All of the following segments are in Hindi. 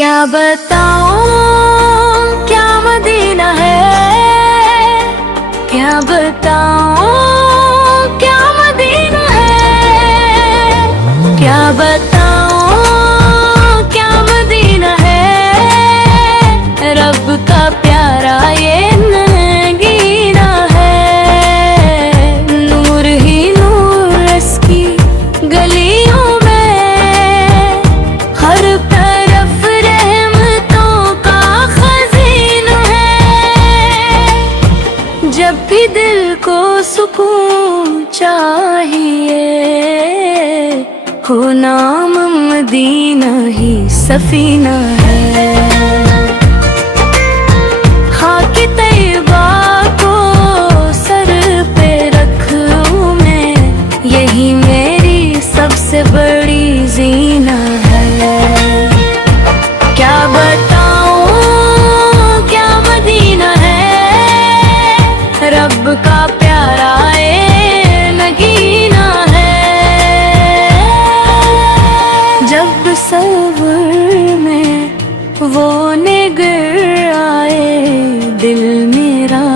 क्या बताऊं क्या मदीना है, क्या बताऊं क्या मदीना है, क्या बताऊं क्या मदीना है। रब का प्यारा ये नगीना है, नूर ही नूर इसकी गलियों में, हर तरफ रहमतों का खजीना है। जब भी दिल को सुकून चाहिए, हो नाम मदीना ही सफीना है। खाके तैयबा को सर पे रखूं मैं, यही मेरी सबसे बड़ी जीना है। क्या बताऊं क्या मदीना है, रब का प्यारा ये नगीना है। जब सब्र में वो निगर आए, दिल मेरा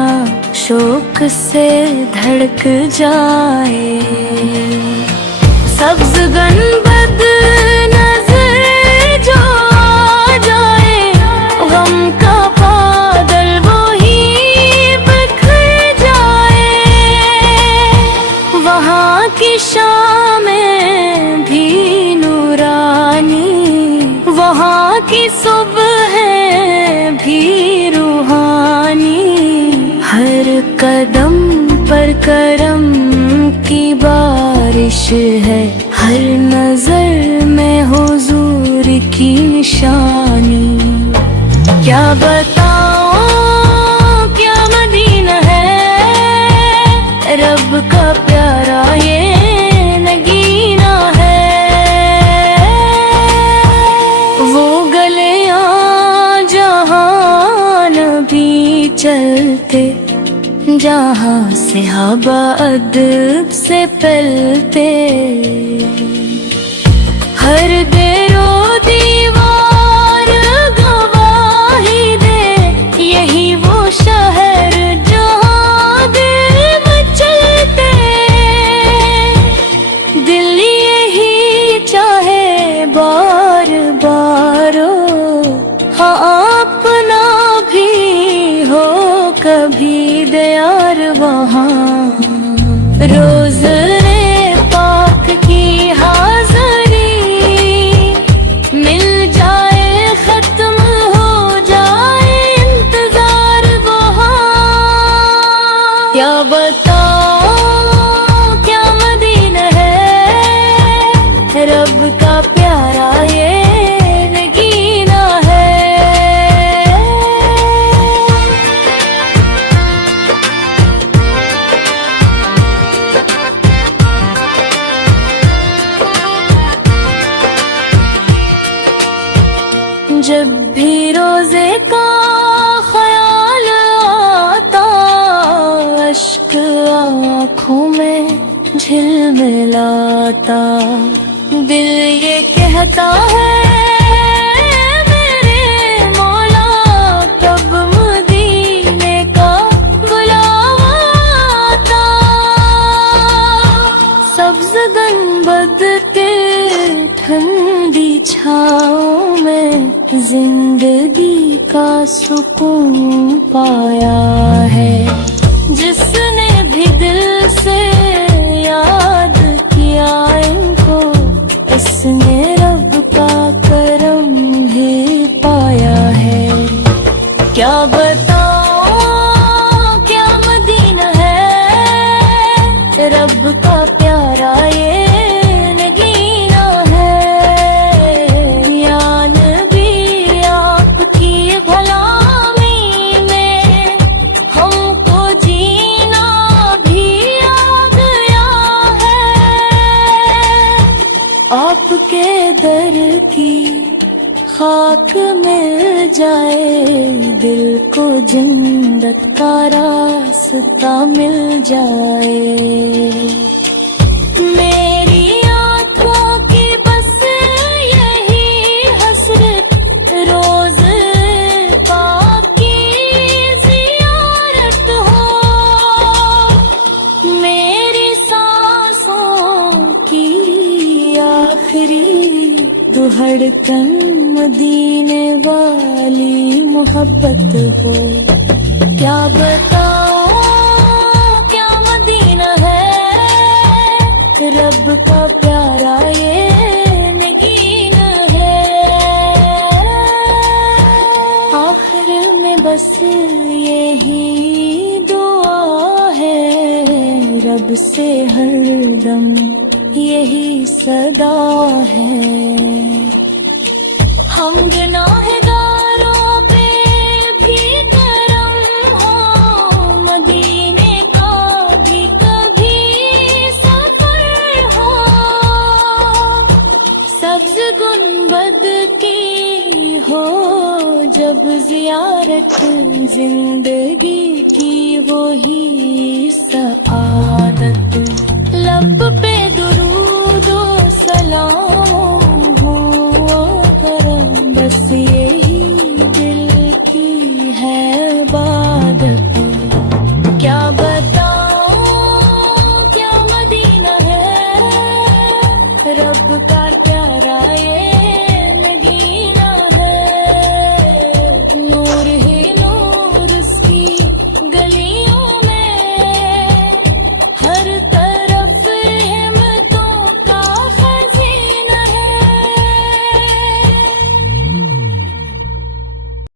शौक से धड़क जाए। सब्ज गनबद नजर जो आ जाए, गम का बादल वो ही बिखर जाए। वहाँ की शामें भी नूरानी, वहाँ की सुबह भी रूहानी, हर कदम पर करम की बारिश है, हर नजर में हुजूर की निशानी। क्या बताऊं क्या मदीना है, रब का प्यारा ये नगीना है। वो गलियां जहां नबी चलते, जहाँ सहाबा अदब से पलते, हर देरो दीवार गवाही दे, यही वो शहर जहाँ दिल मचलते। दिल यही चाहे बार बार, हाँ अपना भी हो कभी दयार वहाँ। रोज़े पाक की हाज़री मिल जाए, खत्म हो जाए इंतजार वहाँ। क्या बताऊं क्या मदीना है, रब का प्यारा ये नगीना है। जब भी रोजे का ख्याल आता, अश्क आँखों में झिलमिलाता, दिल ये कहता है मेरे मौला कब मदीने का बुलावा आता। सब्ज गनबद के ठंडी छाँव में जिंदगी का सुकून पाया है। जिसने भी दिल से याद किया इनको, इसने रब का करम भी पाया है। क्या बताऊं क्या मदीना है, रब का प्यारा ये नगीना है। या नबी आपकी भलामी में हमको जीना भी आ गया है। आपके दर की खाक मिल जाए, दिल को जन्नत का रास्ता मिल जाए। मेरी आँखों की बस यही हसरत रो वतन मदीने वाली मोहब्बत हो। क्या बताओ क्या मदीना है, रब का प्यारा ये नगीना है। आखिर में बस यही दुआ है, रब से हरदम यही सदा है। हम गुनाहगारों पे भी करम हो, मदीने का भी कभी सफर हो। सब्ज गुंबद की हो जब जियारत, जिंदगी की वो ही सआदत। लब पे दुरूदो सलाम हुआ करम, बस यही दिल की है इबादत। क्या बताओ क्या मदीना है, रब का